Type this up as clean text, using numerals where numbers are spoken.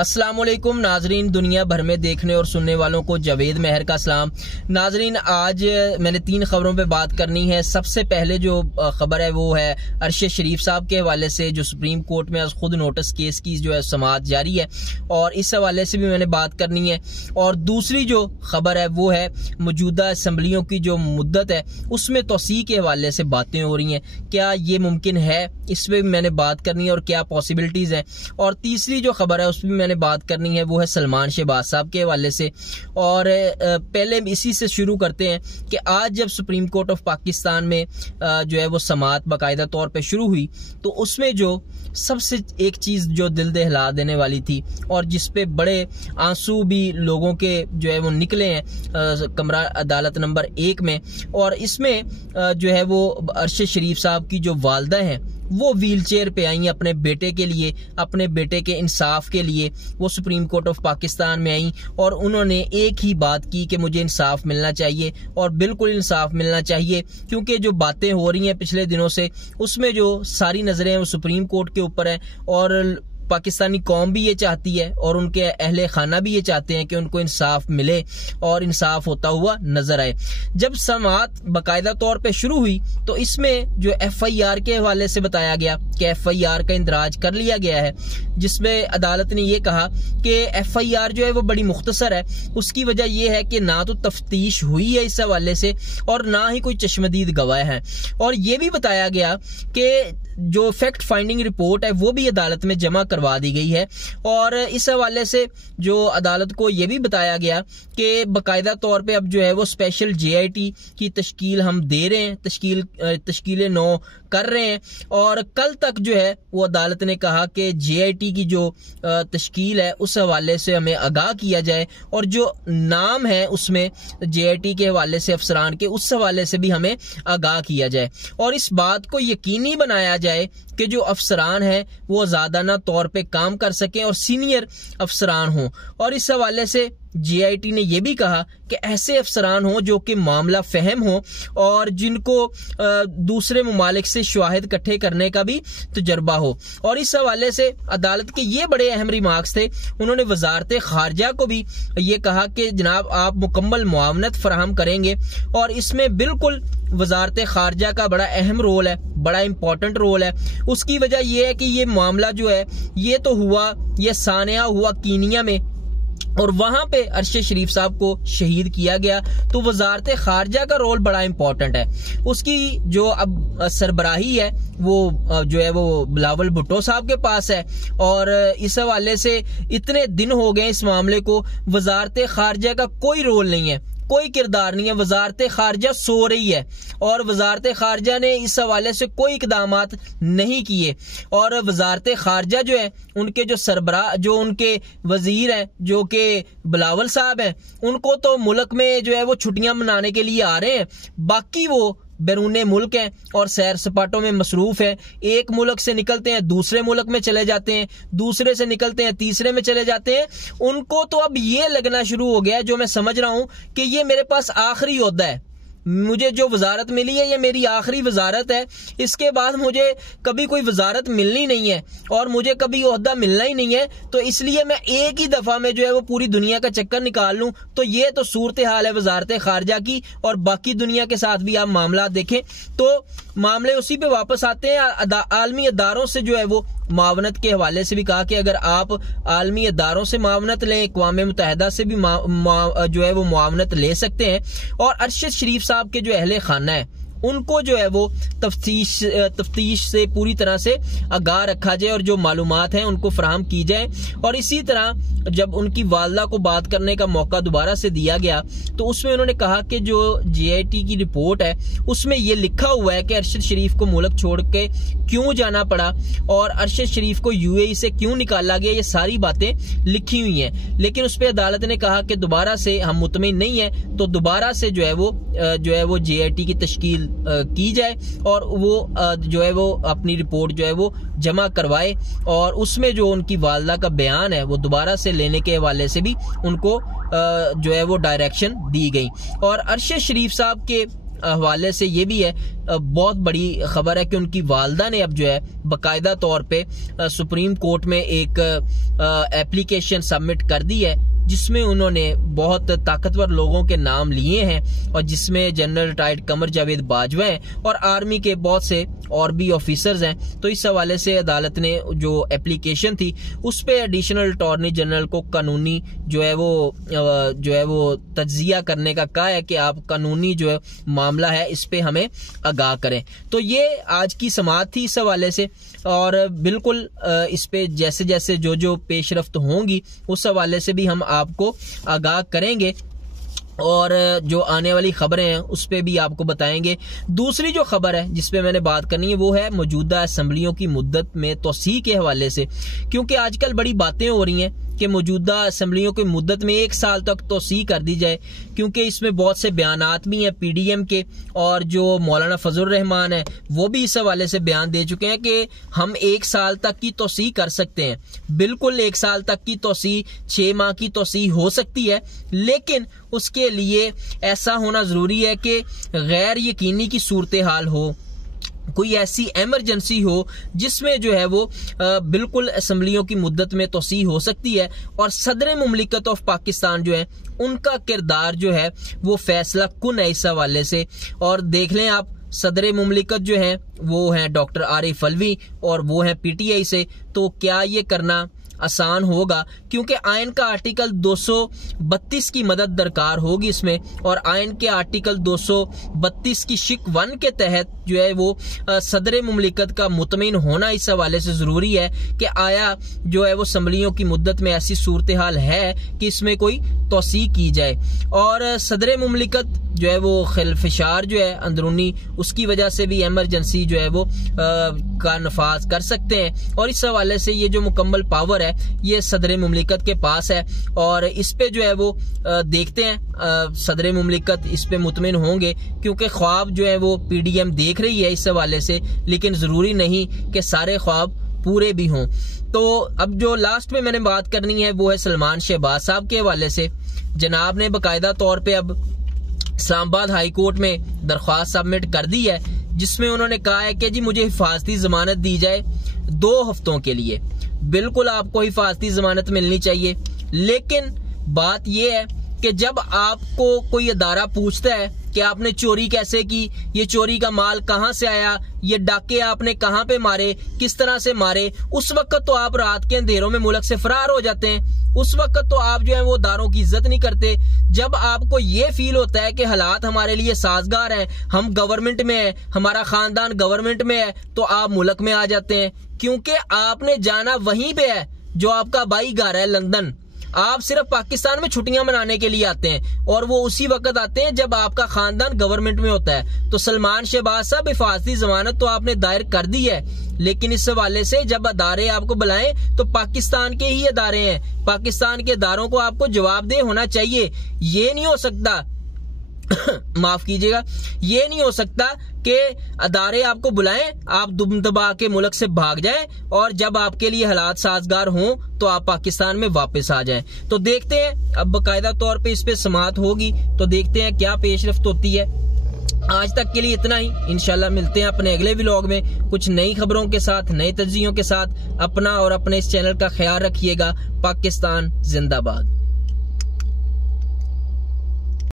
अस्सलामुअलैकुम नाजरीन, दुनिया भर में देखने और सुनने वालों को जावेद मेहर का सलाम। नाजरीन, आज मैंने 3 खबरों पे बात करनी है। सबसे पहले जो खबर है वो है अरशद शरीफ साहब के हवाले से, जो सुप्रीम कोर्ट में आज खुद नोटिस केस की जो है समाअत जारी है, और इस हवाले से भी मैंने बात करनी है। और दूसरी जो खबर है वो है मौजूदा असम्बलियों की जो मुद्दत है उसमें तोसी के हवाले से बातें हो रही हैं, क्या ये मुमकिन है, इस पर भी मैंने बात करनी है और क्या पॉसिबिलिटीज हैं। और तीसरी जो खबर है उस पर भी मैंने बात करनी है, वो है सलमान शहबाज साहब के हवाले से। और पहले इसी से शुरू करते हैं कि आज जब सुप्रीम कोर्ट ऑफ पाकिस्तान में जो है वो समाअत बाकायदा तौर पे शुरू हुई, तो उसमें जो सबसे एक चीज जो दिल दहला देने वाली थी और जिसपे बड़े आंसू भी लोगों के जो है वो निकले हैं कमरा अदालत नंबर 1 में, और इसमें जो है वो अरशद शरीफ साहब की जो वालदा हैं वो व्हील चेयर पे आई अपने बेटे के लिए, अपने बेटे के इंसाफ के लिए वो सुप्रीम कोर्ट ऑफ पाकिस्तान में आई और उन्होंने एक ही बात की कि मुझे इंसाफ मिलना चाहिए, और बिल्कुल इंसाफ मिलना चाहिए, क्योंकि जो बातें हो रही हैं पिछले दिनों से उसमें जो सारी नजरें वो सुप्रीम कोर्ट के ऊपर हैं, और पाकिस्तानी कौम भी ये चाहती है और उनके अहले खाना भी ये चाहते हैं कि उनको इंसाफ मिले और इंसाफ होता हुआ नजर आए। जब समाअत बाकायदा तौर पे शुरू हुई तो इसमें जो FIR के हवाले से बताया गया कि FIR का इंदराज कर लिया गया है, जिसमें अदालत ने ये कहा कि FIR जो है वो बड़ी मुख्तसर है। उसकी वजह यह है कि ना तो तफ्तीश हुई है इस हवाले से और ना ही कोई चश्मदीद गवाह है, और ये भी बताया गया कि जो फैक्ट फाइंडिंग रिपोर्ट है वो भी अदालत में जमा करवा दी गई है। और इस हवाले से जो अदालत को ये भी बताया गया कि बाकायदा तौर पे अब जो है वो स्पेशल JIT की तश्कील हम दे रहे हैं, तश्कील 9 कर रहे हैं, और कल तक जो है वो अदालत ने कहा कि JIT की जो तश्कील है उस हवाले से हमें आगाह किया जाए, और जो नाम है उसमें JIT के हवाले से अफसरान के, उस हवाले से भी हमें आगाह किया जाए, और इस बात को यकीनी बनाया जाए कि जो अफसरान है वो आजादाना तौर पे काम कर सकें और सीनियर अफसरान हों। और इस हवाले से JIT ने यह भी कहा कि ऐसे अफसरान हों जो कि मामला फहम हो और जिनको दूसरे मुमालिक से शवाहिद इकट्ठे करने का भी तजर्बा हो। और इस हवाले से अदालत के ये बड़े अहम रिमार्क्स थे। उन्होंने वजारत खारजा को भी ये कहा कि जनाब आप मुकम्मल मुआवनत फराहम करेंगे, और इसमें बिल्कुल वजारत खारजा का बड़ा अहम रोल है, बड़ा इंपॉर्टेंट रोल है। उसकी वजह यह है कि ये मामला जो है ये तो हुआ, ये सानिया हुआ कीनिया में, और वहां पे अरशद शरीफ साहब को शहीद किया गया, तो वजारत खारजा का रोल बड़ा इंपॉर्टेंट है। उसकी जो अब सरबराही है वो जो है वो बिलावल भुट्टो साहब के पास है, और इस हवाले से इतने दिन हो गए इस मामले को, वजारत खारजा का कोई रोल नहीं है, कोई किरदार नहीं है। वजारत खारजा सो रही है और वजारत खारजा ने इस हवाले से कोई इकदामात नहीं किए, और वजारत खारजा जो है उनके जो सरबराह, जो उनके वजीर हैं जो कि बिलावल साहब हैं, उनको तो मुल्क में जो है वो छुट्टियां मनाने के लिए आ रहे हैं, बाकी वो बैरूने मुल्क हैं और सैर सपाटों में मसरूफ है। एक मुल्क से निकलते हैं दूसरे मुल्क में चले जाते हैं, दूसरे से निकलते हैं तीसरे में चले जाते हैं। उनको तो अब ये लगना शुरू हो गया है, जो मैं समझ रहा हूं, कि ये मेरे पास आखिरी ओहदा है, मुझे जो वजारत मिली है ये मेरी आखिरी वजारत है, इसके बाद मुझे कभी कोई वजारत मिलनी नहीं है और मुझे कभी ओहदा मिलना ही नहीं है, तो इसलिए मैं एक ही दफा में जो है वो पूरी दुनिया का चक्कर निकाल लूं। तो ये तो सूरत हाल है वजारत खारजा की, और बाकी दुनिया के साथ भी आप मामला देखें तो मामले उसी पे वापस आते हैं। आलमी अदारों से जो है वो मुआवनत के हवाले से भी कहा कि अगर आप आलमी अदारों से मुआवनत लें, अक़वाम मुत्तहिदा से भी जो है वो मुआवनत ले सकते हैं, और अरशद शरीफ साहब के जो अहले खाना है उनको जो है वो तफ्तीश से पूरी तरह से आगाह रखा जाए और जो मालूमात हैं उनको फराहम की जाए। और इसी तरह जब उनकी वालदा को बात करने का मौका दोबारा से दिया गया तो उसमें उन्होंने कहा कि जो JIT की रिपोर्ट है उसमें ये लिखा हुआ है कि अरशद शरीफ को मुल्क छोड़ के क्यों जाना पड़ा और अरशद शरीफ को UAE से क्यों निकाला गया, ये सारी बातें लिखी हुई हैं। लेकिन उस पर अदालत ने कहा कि दोबारा से हम मुतमिन नहीं है, तो दोबारा से जो है वो JIT की तश्कील की जाए और वो जो है वो अपनी रिपोर्ट जो है वो जमा करवाए, और उसमें जो उनकी वालदा का बयान है वो दोबारा से लेने के हवाले से भी उनको जो है वो डायरेक्शन दी गई। और अरशद शरीफ साहब के हवाले से ये भी है, बहुत बड़ी खबर है कि उनकी वालदा ने अब जो है बाकायदा तौर पे सुप्रीम कोर्ट में एक एप्लीकेशन सबमिट कर दी है, जिसमें उन्होंने बहुत ताकतवर लोगों के नाम लिए हैं और जिसमें जनरल रिटायर्ड कमर जावेद बाजवा हैं और आर्मी के बहुत से और भी ऑफिसर्स हैं। तो इस हवाले से अदालत ने जो एप्लीकेशन थी उस पे एडिशनल अटॉर्नी जनरल को कानूनी जो है वो तज्जिया करने का कहा है कि आप कानूनी जो है मामला है इस पे हमें आगाह करें। तो ये आज की समाअत थी इस हवाले से, और बिल्कुल इस पे जैसे जैसे जो पेशरफ्त होंगी उस हवाले से भी हम आपको आगाह करेंगे और जो आने वाली खबरें हैं उस पे भी आपको बताएंगे। दूसरी जो खबर है जिस पे मैंने बात करनी है वो है मौजूदा असम्बलियों की मुद्दत में तौसीह के हवाले से, क्योंकि आजकल बड़ी बातें हो रही हैं कि मौजूदा असम्बलियों की मुद्दत में 1 साल तक तौसीह कर दी जाए, क्योंकि इसमें बहुत से बयानात भी हैं PDM के, और जो मौलाना फजल रहमान है वो भी इस हवाले से बयान दे चुके हैं कि हम 1 साल तक की तौसीह कर सकते हैं। बिल्कुल 1 साल तक की तौसीह, 6 माह की तौसीह हो सकती है, लेकिन उसके लिए ऐसा होना जरूरी है कि गैर यकीनी की सूरत हाल हो, कोई ऐसी इमरजेंसी हो जिसमें जो है वो बिल्कुल असम्बलियों की मुद्दत में तौसीह हो सकती है, और सदर मुमलिकत ऑफ पाकिस्तान जो है उनका किरदार जो है वो फैसला कुन है इस हवाले से। और देख लें आप, सदर मुमलिकत जो है वो है डॉक्टर आरिफ अलवी और वो है PTI से, तो क्या ये करना आसान होगा? क्योंकि आयन का आर्टिकल 232 की मदद दरकार होगी इसमें, और आयन के आर्टिकल 232 की शिक 1 के तहत जो है वो सदर मुमलिकत का मुतमिन होना इस हवाले से जरूरी है कि आया जो है वो असम्बलियों की मुद्दत में ऐसी सूरत हाल है कि इसमें कोई तौसीह की जाए। और सदर मुमलिकत जो है वो खिलफिशार जो है अंदरूनी, उसकी वजह से भी इमरजेंसी जो है वो का नफाज कर सकते हैं, और इस हवाले से ये जो मुकम्मल पावर है ये सदर मुमलिकत के पास है, और इस पे जो है वो देखते हैं सदर मुमलिकत इस पे मुतमिन होंगे, क्योंकि ख्वाब जो है वो PDM देख रही है इस हवाले से, लेकिन जरूरी नहीं कि सारे ख्वाब पूरे भी हों। तो अब जो लास्ट में मैंने बात करनी है वो है सलमान शहबाज साहब के हवाले से। जनाब ने बाकायदा तौर पे अब इस्लामाबाद हाई कोर्ट में दरख्वास्त सबमिट कर दी है, जिसमें उन्होंने कहा है कि जी मुझे हिफाजती जमानत दी जाए 2 हफ्तों के लिए। बिल्कुल आपको हिफाजती जमानत मिलनी चाहिए, लेकिन बात यह है कि जब आपको कोई अदारा पूछता है कि आपने चोरी कैसे की, ये चोरी का माल कहां से आया, ये डाके आपने कहां पे मारे, किस तरह से मारे, उस वक्त तो आप रात के अंधेरों में मुल्क से फरार हो जाते हैं। उस वक्त तो आप जो है वो दारों की इज्जत नहीं करते। जब आपको ये फील होता है कि हालात हमारे लिए साजगार हैं, हम गवर्नमेंट में है, हमारा खानदान गवर्नमेंट में है, तो आप मुल्क में आ जाते हैं, क्योंकि आपने जाना वहीं पे है जो आपका भाई घर है लंदन। आप सिर्फ पाकिस्तान में छुट्टियां मनाने के लिए आते हैं, और वो उसी वक्त आते हैं जब आपका खानदान गवर्नमेंट में होता है। तो सलमान शहबाज साहब हिफाजती जमानत तो आपने दायर कर दी है, लेकिन इस हवाले से जब अदारे आपको बुलाएं तो पाकिस्तान के ही अदारे हैं, पाकिस्तान के अदारों को आपको जवाबदेह होना चाहिए। ये नहीं हो सकता माफ कीजिएगा, ये नहीं हो सकता कि अदारे आपको बुलाएं, आप दुम दबा के मुल्क से भाग जाएं, और जब आपके लिए हालात साजगार हों तो आप पाकिस्तान में वापस आ जाएं। तो देखते हैं, अब बाकायदा तौर पे इस पे समाअत होगी तो देखते हैं क्या पेशरफ्त होती है। आज तक के लिए इतना ही, इंशाल्लाह मिलते हैं अपने अगले व्लॉग में कुछ नई खबरों के साथ, नए तज्जियों के साथ। अपना और अपने इस चैनल का ख्याल रखिएगा। पाकिस्तान जिंदाबाद।